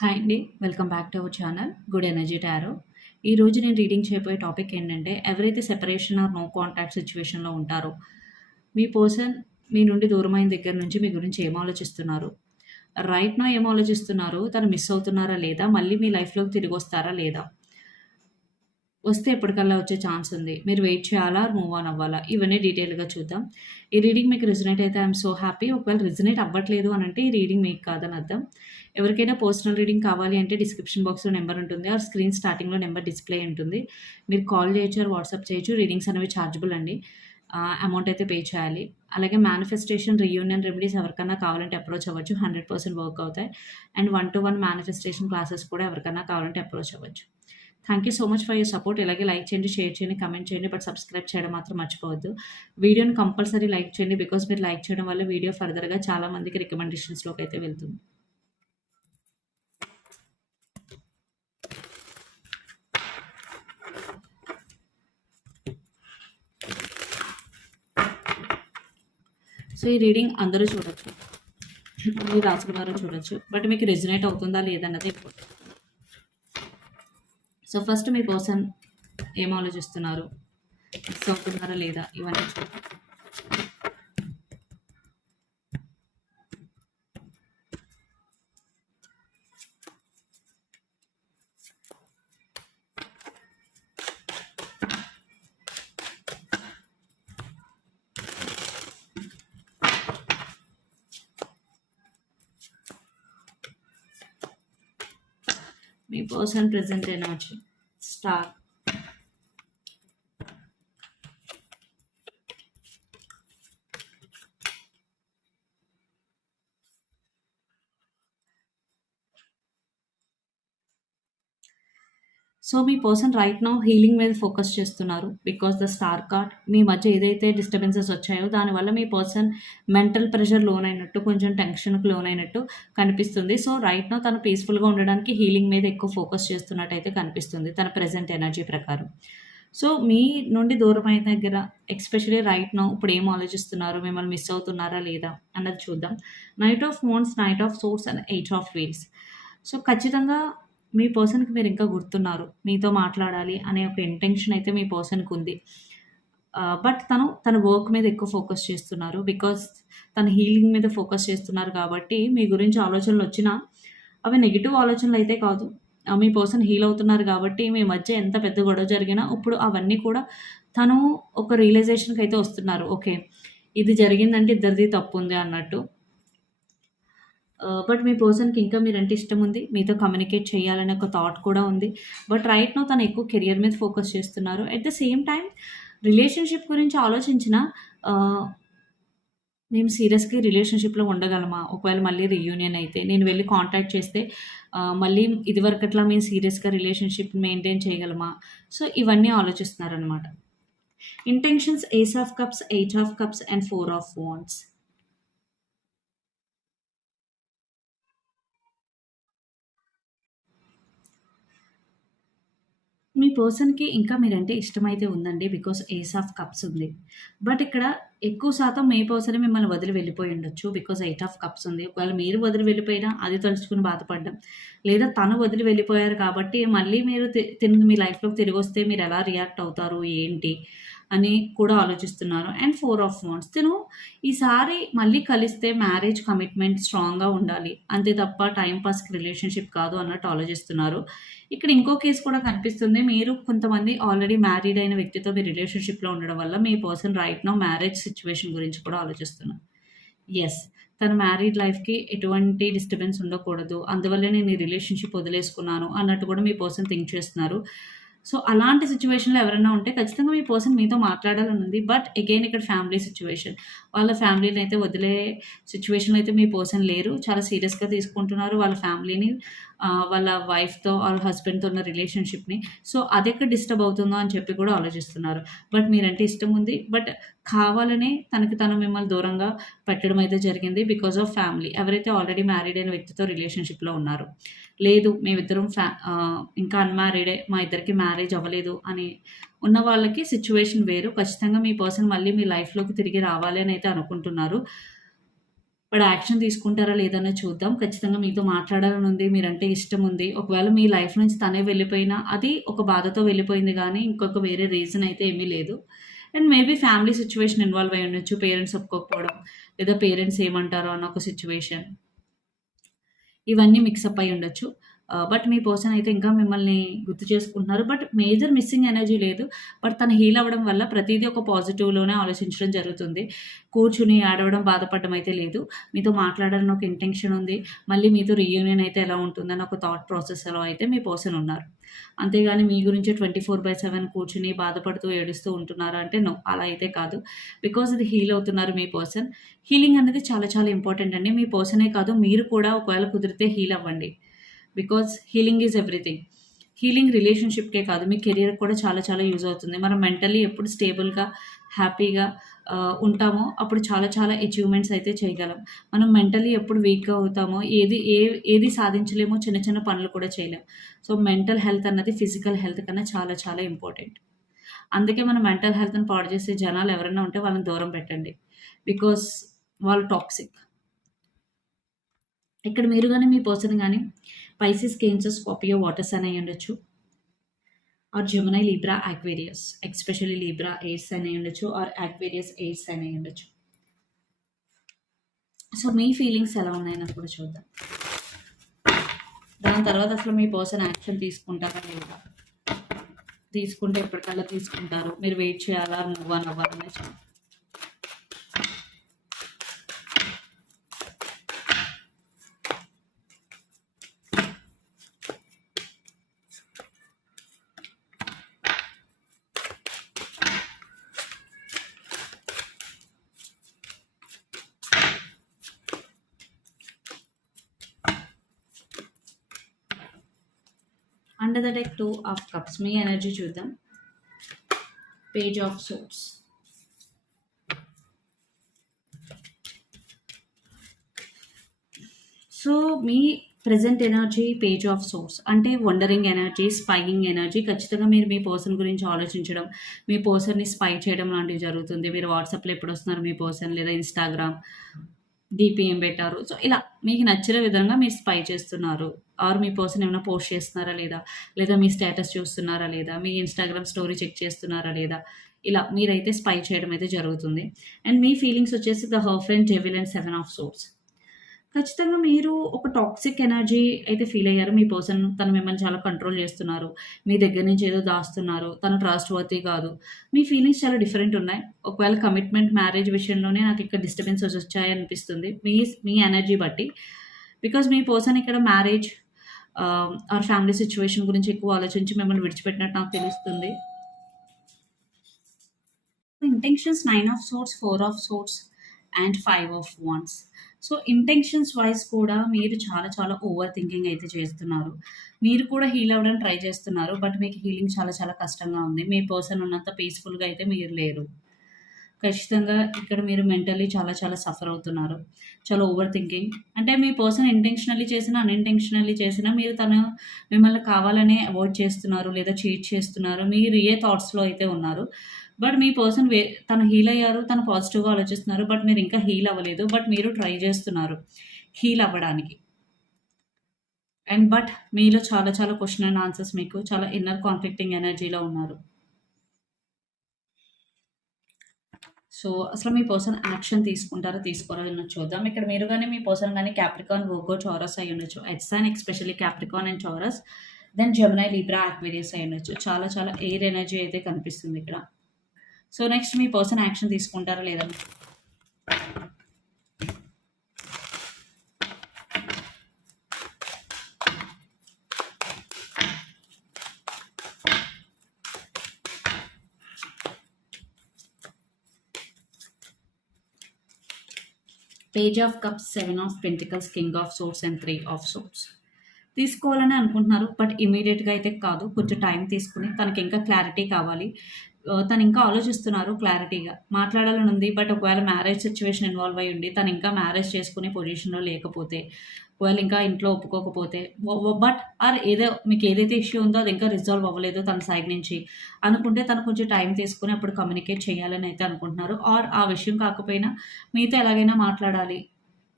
Hi అండి. Welcome back to our channel good energy tarot. ఈరోజు నేను రీడింగ్ చేయబోయే టాపిక్ ఏంటంటే ఎవరైతే సెపరేషన్ ఆర్ నో కాంటాక్ట్ సిచ్యువేషన్లో ఉంటారో మీ పర్సన్ మీ నుండి దూరమైన దగ్గర నుంచి మీ గురించి ఏం ఆలోచిస్తున్నారు? రైట్నో ఏం ఆలోచిస్తున్నారు? తను మిస్ అవుతున్నారా లేదా? మళ్ళీ మీ లైఫ్లోకి తిరిగి వస్తారా లేదా? వస్తే ఎప్పటికల్లా వచ్చే ఛాన్స్ ఉంది. మీరు వెయిట్ చేయాలా? మూవ్ ఆన్ అవ్వాలా? ఇవన్నీ డీటెయిల్గా చూద్దాం. ఈ రీడింగ్ మీకు రిజనేట్ అయితే ఐఎమ్ సో హ్యాపీ. ఒకవేళ రిజనేట్ అవ్వట్లేదు అని అంటే ఈ రీడింగ్ మీకు కాదని అర్థం. ఎవరికైనా పర్సనల్ రీడింగ్ కావాలి అంటే డిస్క్రిప్షన్ బాక్స్లో నెంబర్ ఉంటుంది. ఆర్ స్క్రీన్ స్టార్టింగ్లో నెంబర్ డిస్ప్లే ఉంటుంది. మీరు కాల్ చేయొచ్చు వాట్సాప్ చేయొచ్చు. రీడింగ్స్ అనేవి ఛార్జబుల్ అండి. అమౌంట్ అయితే పే చేయాలి. అలాగే మేనిఫెస్టేషన్ రీయూనియన్ రెమెడీస్ ఎవరికైనా కావాలంటే అప్రోచ్ అవ్వచ్చు. హండ్రెడ్ పర్సెంట్ వర్క్ అవుతాయి. And one to one manifestation classes కూడా ఎవరికైనా కావాలంటే అప్రోచ్ అవ్వచ్చు. Thank you so much for your support ఇలాగే లైక్ చేయండి షేర్ చేయండి కమెంట్ చేయండి బట్ సబ్స్క్రైబ్ చేయడం మాత్రం మర్చిపోవద్దు. వీడియోని కంపల్సరీ లైక్ చేయండి బికాస్ మీరు లైక్ చేయడం వల్ల వీడియో ఫర్దర్గా చాలా మందికి రికమెండేషన్స్లోకి అయితే వెళ్తుంది. సో ఈ రీడింగ్ అందరూ చూడొచ్చు. మీరు రాసుల వారు చూడొచ్చు. బట్ మీకు రెజినేట్ అవుతుందా లేదన్నది ఇంపార్టెంట్ సో ఫస్ట్ మీ పర్సన్ ఏం ఆలోచిస్తున్నారు? మిస్ అవుతున్నారా లేదా? ఇవన్నీ చూద్దాం. మీ person present energy. Star. So మీ పర్సన్ రైట్ నౌ హీలింగ్ మీద ఫోకస్ చేస్తున్నారు బికాస్ ద స్టార్ కార్డ్ మీ మధ్య ఏదైతే డిస్టర్బెన్సెస్ వచ్చాయో దానివల్ల మీ పర్సన్ మెంటల్ ప్రెషర్ లోన్ అయినట్టు కొంచెం టెన్షన్కి లోన్ అయినట్టు కనిపిస్తుంది. సో రైట్ నౌ తను పీస్ఫుల్గా ఉండడానికి హీలింగ్ మీద ఎక్కువ ఫోకస్ చేస్తున్నట్టయితే కనిపిస్తుంది తన ప్రజెంట్ ఎనర్జీ ప్రకారం. సో మీ నుండి దూరమైన దగ్గర ఎక్స్పెషలీ రైట్ నౌ ఇప్పుడు ఏం ఆలోచిస్తున్నారు? మిమ్మల్ని మిస్ అవుతున్నారా లేదా అన్నది చూద్దాం. Knight of wands knight of swords and eight of wheels. So ఖచ్చితంగా మీ పర్సన్కి మీరు ఇంకా గుర్తున్నారు. మీతో మాట్లాడాలి అనే ఒక ఇంటెన్షన్ అయితే మీ పర్సన్కి ఉంది. బట్ తను తన వర్క్ మీద ఎక్కువ ఫోకస్ చేస్తున్నారు. బికాస్ తన హీలింగ్ మీద ఫోకస్ చేస్తున్నారు కాబట్టి మీ గురించి ఆలోచనలు వచ్చినా అవి నెగిటివ్ ఆలోచనలు అయితే కాదు. మీ పర్సన్ హీల్ అవుతున్నారు కాబట్టి మీ మధ్య ఎంత పెద్ద గొడవ జరిగినా ఇప్పుడు అవన్నీ కూడా తను ఒక రియలైజేషన్కి అయితే వస్తున్నారు. ఓకే ఇది జరిగిందంటే ఇద్దరిది తప్పు ఉంది అన్నట్టు. Uh, బట్ మీ పర్సన్కి ఇంకా మీరంటే ఇష్టం ఉంది మీతో కమ్యూనికేట్ చేయాలనే ఒక థాట్ కూడా ఉంది. బట్ రైట్ నో తను ఎక్కువ కెరియర్ మీద ఫోకస్ చేస్తున్నారు. At the same time relationship గురించి ఆలోచించిన uh, మేము సీరియస్గా రిలేషన్షిప్లో ఉండగలమా? ఒకవేళ మళ్ళీ రీయూనియన్ అయితే నేను వెళ్ళి కాంటాక్ట్ చేస్తే uh, మళ్ళీ ఇదివరకట్లా మేము సీరియస్గా రిలేషన్షిప్ మెయింటైన్ చేయగలమా? సో ఇవన్నీ ఆలోచిస్తున్నారనమాట intentions ace of cups eight of cups and four of wands మీ పర్సన్‌కి ఇంకా మీరంటే ఇష్టమైతే ఉందండి. బికాస్ ఏస్ ఆఫ్ కప్స్ ఉంది. బట్ ఇక్కడ ఎక్కువ శాతం మే పర్సనే మిమ్మల్ని వదిలి వెళ్ళిపోయి ఉండొచ్చు. బికాస్ ఎయిట్ ఆఫ్ కప్స్ ఉంది. ఒకవేళ మీరు వదిలి వెళ్ళిపోయినా అది తలుచుకుని బాధపడ్డం. లేదా తను వదిలి వెళ్ళిపోయారు కాబట్టి మళ్ళీ మీరు తి మీ లైఫ్‌లోకి తిరిగొస్తే మీరు ఎలా రియాక్ట్ అవుతారు? ఏంటి? అని కూడా ఆలోచిస్తున్నారు. అండ్ ఫోర్ ఆఫ్ వాన్స్ తిను ఈసారి మళ్ళీ కలిస్తే మ్యారేజ్ కమిట్మెంట్ స్ట్రాంగ్‌గా ఉండాలి. అంతే తప్ప టైంపాస్కి రిలేషన్‌షిప్ కాదు అన్నట్టు ఆలోచిస్తున్నారు. ఇక్కడ ఇంకో కేస్ కూడా కనిపిస్తుంది. మీరు కొంతమంది ఆల్రెడీ మ్యారీడ్ అయిన వ్యక్తితో మీ రిలేషన్‌షిప్‌లో ఉండడం వల్ల మీ person right now marriage situation గురించి కూడా ఆలోచిస్తున్నారు. ఎస్ తన మ్యారీడ్ లైఫ్‌కి ఎటువంటి డిస్టర్బెన్స్ ఉండకూడదు. అందువల్ల నేను ఈ రిలేషన్‌షిప్ వదిలేసుకున్నాను అన్నట్టు కూడా మీ పర్సన్ థింక్ చేస్తున్నారు. సో అలాంటి సిచ్యువేషన్‌లో ఎవరైనా ఉంటే ఖచ్చితంగా మీ పర్సన్ మీతో మాట్లాడాలని ఉంది. బట్ అగైన్ ఇక్కడ ఫ్యామిలీ సిచ్యువేషన్. వాళ్ళ ఫ్యామిలీని అయితే వదిలే సిచ్యువేషన్‌లో అయితే మీ పర్సన్ లేరు. చాలా సీరియస్‌గా తీసుకుంటున్నారు వాళ్ళ ఫ్యామిలీని. వాళ్ళ వైఫ్‌తో వాళ్ళ హస్బెండ్‌తో ఉన్న రిలేషన్‌షిప్‌ని. సో అదెక్కడ డిస్టర్బ్ అవుతుందో అని చెప్పి కూడా ఆలోచిస్తున్నారు. బట్ మీరంటే ఇష్టం ఉంది. బట్ కావాలనే తనకి తను మిమ్మల్ని దూరంగా పెట్టడం అయితే జరిగింది. Because of family. ఎవరైతే ఆల్రెడీ మ్యారీడ్ అయిన వ్యక్తితో రిలేషన్‌షిప్‌లో ఉన్నారు లేదు మేమిద్దరం ఫ్యా ఇంకా అన్‌మ్యారీడే మా ఇద్దరికి మ్యారేజ్ అవ్వలేదు అని ఉన్న వాళ్ళకి సిచ్యువేషన్ వేరు. ఖచ్చితంగా మీ పర్సన్ మళ్ళీ మీ లైఫ్‌లోకి తిరిగి రావాలి అని అయితే అనుకుంటున్నారు. ఇప్పుడు యాక్షన్ తీసుకుంటారా లేదనేది చూద్దాం. ఖచ్చితంగా మీతో మాట్లాడాలని ఉంది. మీరంటే ఇష్టం ఉంది. ఒకవేళ మీ లైఫ్ నుంచి తనే వెళ్ళిపోయినా అది ఒక బాధతో వెళ్ళిపోయింది కానీ ఇంకొక వేరే రీజన్ అయితే ఏమీ లేదు. And maybe family situation involve అయ్యి ఉండొచ్చు. పేరెంట్స్ ఒప్పుకోకపోవడం, లేదా పేరెంట్స్ ఏమంటారో అన్న ఒక సిచ్యువేషన్ ఇవన్నీ మిక్సప్ అయి ఉండొచ్చు. బట్ మీ పర్సన్ అయితే ఇంకా మిమ్మల్ని గుర్తు చేసుకుంటున్నారు. బట్ మేజర్ మిస్సింగ్ ఎనర్జీ లేదు. బట్ తను హీల్ అవ్వడం వల్ల ప్రతిదీ ఒక పాజిటివ్‌లోనే ఆలోచించడం జరుగుతుంది. కూర్చుని ఆడవడం బాధపడడం అయితే లేదు. మీతో మాట్లాడాలని ఒక ఇంటెన్షన్ ఉంది. మళ్ళీ మీతో రీయూనియన్ అయితే ఎలా ఉంటుందని ఒక థాట్ ప్రాసెస్‌లో అయితే మీ పర్సన్ ఉన్నారు. అంతేగాని మీ గురించి ట్వంటీ ఫోర్ బై సెవెన్ కూర్చుని బాధపడుతూ, ఏడుస్తూ ఉంటున్నారా అంటే నో. అలా అయితే కాదు. బికాజ్ ఇది హీల్ అవుతున్నారు మీ పర్సన్. హీలింగ్ అనేది చాలా చాలా ఇంపార్టెంట్ అండి. మీ పర్సనే కాదు మీరు కూడా ఒకవేళ కుదిరితే హీల్ అవ్వండి. Because healing is everything. Healing రిలేషన్‌షిప్‌కే కాదు మీ కెరియర్ కూడా చాలా చాలా యూజ్ అవుతుంది. మనం మెంటల్లీ ఎప్పుడు స్టేబుల్‌గా, హ్యాపీగా ఉంటామో అప్పుడు చాలా చాలా అచీవ్‌మెంట్స్ అయితే చేయగలం. మనం మెంటల్లీ ఎప్పుడు వీక్‌గా అవుతామో ఏది ఏ ఏది సాధించలేమో చిన్న చిన్న పనులు కూడా చేయలేం. సో, మెంటల్ హెల్త్ అన్నది ఫిజికల్ హెల్త్ కన్నా చాలా చాలా ఇంపార్టెంట్. అందుకే మన మెంటల్ హెల్త్‌ని పాడు చేసే జనాలు ఎవరైనా ఉంటే వాళ్ళని దూరం పెట్టండి. బికాస్ వాళ్ళు టాక్సిక్. ఇక్కడ మీరు కానీ మీ పర్సన్ కానీ గాని Pisces, Cancer, Scorpio, water sign ఉండొచ్చు or Gemini Libra Aquarius. Especially Libra air sign ఉండొచ్చు ఆర్ అక్వేరియస్ ఎయిర్ సైన్ ఉండొచ్చు సో, మీ ఫీలింగ్స్ ఎలా ఉన్నాయని కూడా చూద్దాం. దాని తర్వాత అసలు మీ పర్సన్ యాక్షన్ తీసుకుంటారా లేదా? తీసుకుంటే ఎప్పటికల్లా తీసుకుంటారు? మీరు వెయిట్ చేయాలా? మూవ్ అని అవ్వాలా? చూద్దాం. Under the deck two of cups me energy చూద్దాం. Page of swords so, me present energy page of swords అంటే వండరింగ్ ఎనర్జీ, స్పైయింగ్ ఎనర్జీ ఖచ్చితంగా మీరు మీ పర్సన్ గురించి ఆలోచించడం, మీ పర్సన్‌ని స్పై చేయడం లాంటివి జరుగుతుంది. మీరు వాట్సాప్‌లో ఎప్పుడు వస్తున్నారు మీ పర్సన్ లేదా ఇన్‌స్టాగ్రామ్ డీపీ ఏం పెట్టారు. సో, ఇలా మీకు నచ్చిన విధంగా మీరు స్పై చేస్తున్నారు. ఆర్ మీ పర్సన్ ఏమైనా పోస్ట్ చేస్తున్నారా లేదా? లేదా మీ స్టేటస్ చూస్తున్నారా లేదా? మీ ఇన్‌స్టాగ్రామ్ స్టోరీ చెక్ చేస్తున్నారా లేదా? ఇలా మీరైతే స్పై చేయడం అయితే జరుగుతుంది. అండ్ మీ ఫీలింగ్స్ వచ్చేసి the hierophant, devil and seven of swords ఖచ్చితంగా మీరు ఒక టాక్సిక్ ఎనర్జీ అయితే ఫీల్ అయ్యారు. మీ పర్సన్ తను మిమ్మల్ని చాలా కంట్రోల్ చేస్తున్నారు. మీ దగ్గర నుంచి ఏదో దాస్తున్నారు. తను ట్రస్ట్ వర్తీ కాదు. మీ ఫీలింగ్స్ చాలా డిఫరెంట్ ఉన్నాయి. ఒకవేళ కమిట్మెంట్, మ్యారేజ్ విషయంలోనే నాకు ఇక్కడ డిస్టర్బెన్సెస్ వచ్చాయి అనిపిస్తుంది. మీ మీ ఎనర్జీ బట్టి. బికాజ్ మీ పర్సన్ ఇక్కడ మ్యారేజ్ ఆర్ ఫ్యామిలీ సిచ్యువేషన్ గురించి ఎక్కువ ఆలోచించి మిమ్మల్ని విడిచిపెట్టినట్టు నాకు తెలుస్తుంది. Intentions nine of swords four of swords and five of wands so, intentions wise కూడా మీరు చాలా చాలా ఓవర్ థింకింగ్ అయితే చేస్తున్నారు. మీరు కూడా హీల్ అవ్వడానికి ట్రై చేస్తున్నారు. బట్ మీకు హీలింగ్ చాలా చాలా కష్టంగా ఉంది. మీ పర్సన్ ఉన్నంత పీస్‌ఫుల్‌గా అయితే మీరు లేరు. ఖచ్చితంగా ఇక్కడ మీరు మెంటల్లీ చాలా చాలా సఫర్ అవుతున్నారు. చాలా ఓవర్ థింకింగ్. అంటే మీ పర్సన్ ఇంటెన్షనల్లీ చేసినా, అన్‌ఇంటెన్షనల్లీ చేసినా మీరు తను మిమ్మల్ని కావాలనే అవాయిడ్ చేస్తున్నారు లేదా చీట్ చేస్తున్నారు. మీరు ఏ థాట్స్‌లో అయితే ఉన్నారు. బట్ మీ పర్సన్ వే తను హీల్ అయ్యారు. తను పాజిటివ్‌గా ఆలోచిస్తున్నారు. బట్ మీరు ఇంకా హీల్ అవ్వలేదు. బట్ మీరు ట్రై చేస్తున్నారు హీల్ అవ్వడానికి. అండ్ బట్ మీలో చాలా చాలా క్వశ్చన్ అండ్ ఆన్సర్స్ మీకు చాలా ఇన్నర్ కాన్‌ఫ్లిక్టింగ్ ఎనర్జీలో ఉన్నారు. సో, అసలు మీ పర్సన్ యాక్షన్ తీసుకుంటారా? తీసుకోరా? అన్నది చూద్దాం. ఇక్కడ మీరు కానీ మీ పర్సన్ గాని క్యాప్రికార్న్, వర్గో, టారస్ అయ్యుండొచ్చు. ఎట్స్ and especially Capricorn and Taurus then Gemini Libra Aquarius అయి అయ్యుండొచ్చు. చాలా చాలా ఎయిర్ ఎనర్జీ అయితే కనిపిస్తుంది ఇక్కడ. సో, నెక్స్ట్ మీ పర్సన్ యాక్షన్ తీసుకుంటారా లేదా? Page of cups, seven of pentacles, king of swords and three of swords తీసుకోవాలని అనుకుంటున్నారు. బట్ ఇమీడియట్గా అయితే కాదు. కొంచెం టైం తీసుకొని తనకి ఇంకా క్లారిటీ కావాలి. తను ఇంకా ఆలోచిస్తున్నారు క్లారిటీగా. మాట్లాడాలని ఉంది. బట్ ఒకవేళ మ్యారేజ్ సిచ్యువేషన్ ఇన్వాల్వ్ అయ్యి ఉండి తను ఇంకా మ్యారేజ్ చేసుకునే పొజిషన్‌లో లేకపోతే, ఒకవేళ ఇంకా ఇంట్లో ఒప్పుకోకపోతే బట్ ఆర్ ఏదో మీకు ఏదైతే ఇష్యూ ఉందో అది ఇంకా రిజాల్వ్ అవ్వలేదు తన సైడ్ నుంచి అనుకుంటే తను కొంచెం టైం తీసుకుని అప్పుడు కమ్యూనికేట్ చేయాలని అయితే అనుకుంటున్నారు. ఆర్ ఆ విషయం కాకపోయినా మీతో ఎలాగైనా మాట్లాడాలి.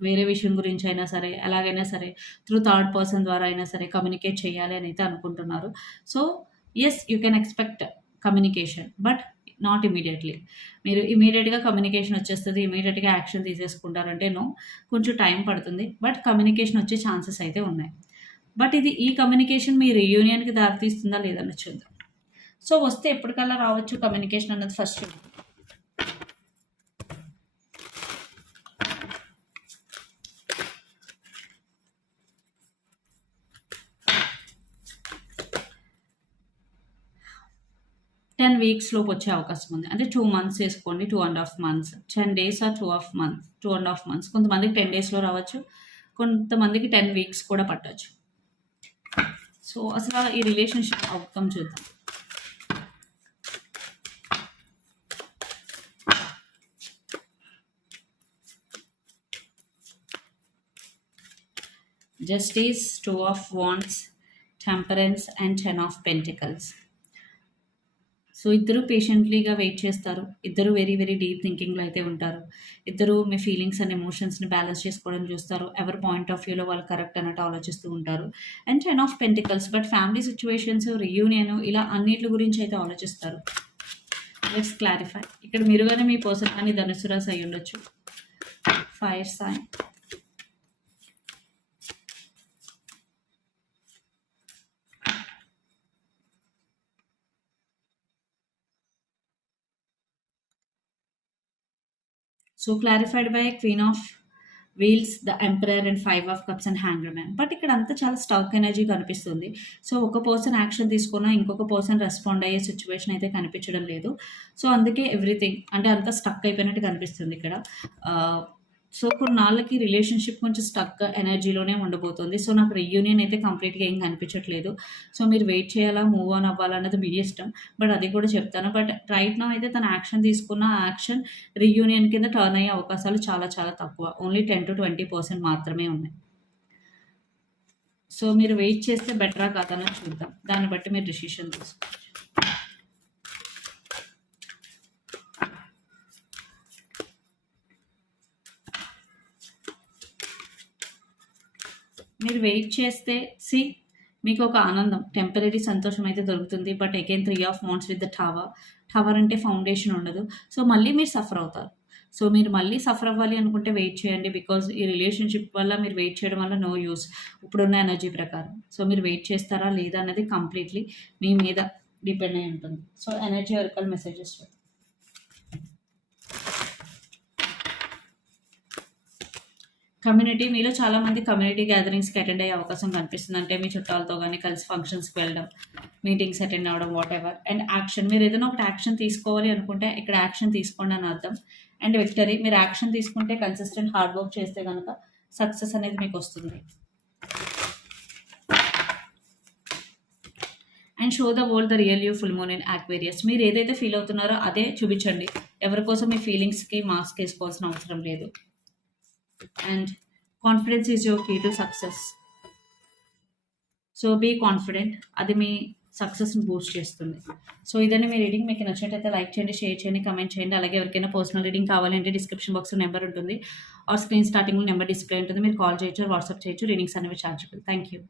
వేరే విషయం గురించి అయినా సరే ఎలాగైనా సరే త్రూ థర్డ్ పర్సన్ ద్వారా అయినా సరే కమ్యూనికేట్ చేయాలి అని అయితే అనుకుంటున్నారు so yes you can expect communication but not immediately మీరు ఇమీడియట్గా కమ్యూనికేషన్ వచ్చేస్తుంది ఇమీడియట్గా యాక్షన్ తీసేసుకుంటారంటే నో కొంచెం టైం పడుతుంది బట్ కమ్యూనికేషన్ వచ్చే ఛాన్సెస్ అయితే ఉన్నాయి. బట్ ఇది ఈ కమ్యూనికేషన్ మీ రియూనియన్కి దారితీస్తుందా లేదని చూద్దాం. సో వస్తే ఎప్పటికల్లా రావచ్చు కమ్యూనికేషన్ అన్నది ఫస్ట్ టెన్ వీక్స్ లోపు వచ్చే అవకాశం ఉంది. అంటే టూ మంత్స్ వేసుకోండి two and half months ten days or two half month two and half months కొంతమందికి టెన్ డేస్లో రావచ్చు కొంతమందికి టెన్ వీక్స్ కూడా పట్టవచ్చు సో అసలు ఈ రిలేషన్షిప్ అవుట్కమ్ చూద్దాం. Justice two of wands temperance and ten of pentacles so ఇద్దరు పేషెంట్లీగా వెయిట్ చేస్తారు. ఇద్దరు వెరీ వెరీ డీప్ థింకింగ్లో అయితే ఉంటారు. ఇద్దరు మీ ఫీలింగ్స్ అండ్ ఎమోషన్స్ని బ్యాలెన్స్ చేసుకోవడం చూస్తారు. ఎవరి పాయింట్ ఆఫ్ వ్యూలో వాళ్ళు కరెక్ట్ అన్నట్టు ఆలోచిస్తూ ఉంటారు. And ten of pentacles but family situations reunion ఇలా అన్నిటి గురించి అయితే ఆలోచిస్తారు. లెట్స్ క్లారిఫై ఇక్కడ మీరుగానే మీ పర్సన్ కానీ ధనుసు రాసి అయి ఉండొచ్చు fire sign so clarified by queen of wheels the emperor and five of cups and hanger man but ఇక్కడ అంతా చాలా స్టాక్ ఎనర్జీ కనిపిస్తుంది. సో ఒక పర్సన్ యాక్షన్ తీసుకున్నా ఇంకొక పర్సన్ రెస్పాండ్ అయ్యే సిచ్యువేషన్ అయితే కనిపించడం లేదు. సో అందుకే ఎవ్రీథింగ్ అంటే అంతా స్టక్ అయిపోయినట్టు కనిపిస్తుంది ఇక్కడ. Uh, సో కొన్నాళ్ళకి రిలేషన్షిప్ కొంచెం స్టక్ ఎనర్జీలోనే ఉండబోతుంది. సో నాకు రీయూనియన్ అయితే కంప్లీట్గా ఏం కనిపించట్లేదు. సో మీరు వెయిట్ చేయాలా మూవ్ ఆన్ అవ్వాలా అన్నది మీ ఇష్టం. బట్ అది కూడా చెప్తాను. బట్ రైట్ నా అయితే తన యాక్షన్ తీసుకున్న యాక్షన్ రీయూనియన్ కింద టర్న్ అయ్యే అవకాశాలు చాలా చాలా తక్కువ. Only ten to twenty percent మాత్రమే ఉన్నాయి. సో మీరు వెయిట్ చేస్తే బెటరా కాదని చూద్దాం. దాన్ని బట్టి మీరు డిసిషన్ తీసుకోవచ్చు. మీరు వెయిట్ చేస్తే సి మీకు ఒక ఆనందం. టెంపరీ సంతోషం అయితే దొరుకుతుంది. But again three of wands with the tower tower అంటే ఫౌండేషన్ ఉండదు. సో మళ్ళీ మీరు సఫర్ అవుతారు. సో మీరు మళ్ళీ సఫర్ అవ్వాలి అనుకుంటే వెయిట్ చేయండి. బికాజ్ ఈ రిలేషన్షిప్ వల్ల మీరు వెయిట్ చేయడం వల్ల నో యూస్. ఇప్పుడున్న ఎనర్జీ ప్రకారం. సో మీరు వెయిట్ చేస్తారా లేదా అనేది కంప్లీట్లీ మీ మీద డిపెండ్ అయి ఉంటుంది. సో ఎనర్జీ వరకు మెసేజెస్ కమ్యూనిటీ మీలో చాలా మంది కమ్యూనిటీ గ్యాదరింగ్స్కి అటెండ్ అయ్యే అవకాశం కనిపిస్తుంది. అంటే మీ చుట్టాలతో కానీ కలిసి ఫంక్షన్స్కి వెళ్ళడం మీటింగ్స్ అటెండ్ అవ్వడం వాట్ ఎవర్ అండ్ యాక్షన్ మీరు ఏదైనా ఒకటి యాక్షన్ తీసుకోవాలి అనుకుంటే ఇక్కడ యాక్షన్ తీసుకోండి అని అర్థం. అండ్ విక్టరీ మీరు యాక్షన్ తీసుకుంటే కన్సిస్టెంట్ హార్డ్ వర్క్ చేస్తే కనుక సక్సెస్ అనేది మీకు వస్తుంది. And show the world the real you full moon in Aquarius మీరు ఏదైతే ఫీల్ అవుతున్నారో అదే చూపించండి. ఎవరి కోసం మీ ఫీలింగ్స్కి మాస్క్ వేసుకోవాల్సిన అవసరం లేదు. And confidence is your key to success so be confident అది మీ సక్సెస్ని బూస్ట్ చేస్తుంది. సో ఇదని మీ రీడింగ్ మీకు నచ్చినట్టయితే లైక్ చేయండి షేర్ చేయండి కమెంట్ చేయండి. అలాగే ఎవరికైనా పర్సనల్ రీడింగ్ కావాలంటే డిస్క్రిప్షన్ బాక్స్లో నెంబర్ ఉంటుంది. ఆ స్క్రీన్ స్టార్టింగ్లో నెంబర్ డిస్ప్లే ఉంటుంది. మీరు కాల్ చేయొచ్చు వాట్సాప్ చేయొచ్చు. రీడింగ్స్ అనేవి చార్జబుల్ థ్యాంక్ యూ